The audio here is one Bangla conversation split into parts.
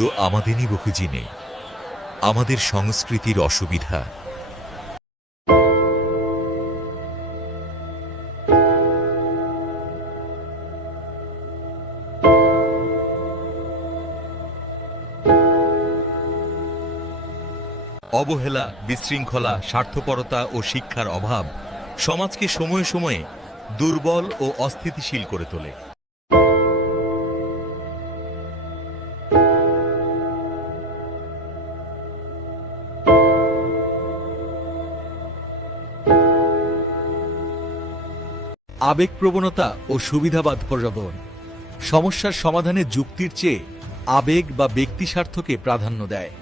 শুধু আমাদেরই বুঝি নেই, আমাদের সংস্কৃতির অসুবিধা। অবহেলা, বিশৃঙ্খলা, স্বার্থপরতা ও শিক্ষার অভাব সমাজকে সময়ে সময়ে দুর্বল ও অস্থিতিশীল করে তোলে। আবেগপ্রবণতা ও সুবিধাবাদ প্রবণ সমস্যার সমাধানে যুক্তির চেয়ে আবেগ বা ব্যক্তি স্বার্থকে প্রাধান্য দেয়।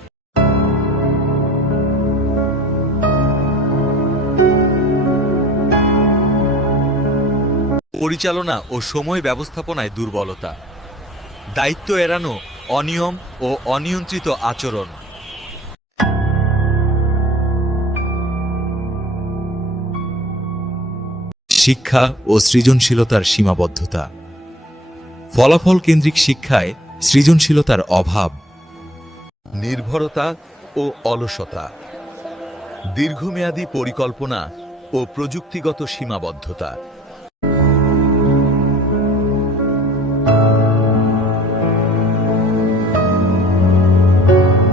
পরিচালনা ও সময় ব্যবস্থাপনায় দুর্বলতা, দায়িত্ব এড়ানো, অনিয়ম ও অনিয়ন্ত্রিত আচরণ। শিক্ষা ও সৃজনশীলতার সীমাবদ্ধতা, ফলাফল কেন্দ্রিক শিক্ষায় সৃজনশীলতার অভাব। নির্ভরতা ও অলসতা, দীর্ঘমেয়াদী পরিকল্পনা ও প্রযুক্তিগত সীমাবদ্ধতা।